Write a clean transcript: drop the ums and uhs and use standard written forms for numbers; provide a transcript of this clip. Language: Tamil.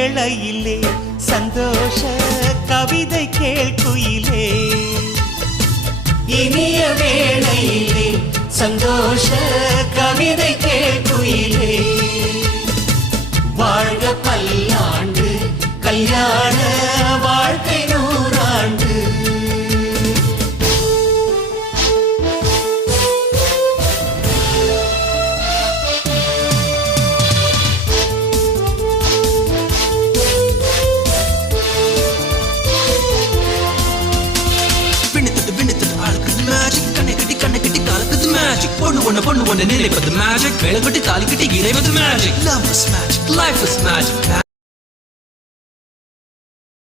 வேளையிலே சந்தோஷ கவிதை கேள்குயிலே இனிய வேளையிலே சந்தோஷ கவிதை கேள்குயிலே வாழ்க பல்லாண்டு கல்யாண வாழ்க்கை நூறாண்டு பொண்ணு நினைப்பது magic வேலை கட்டி தாலி கட்டி இறைவது magic love is magic life is magic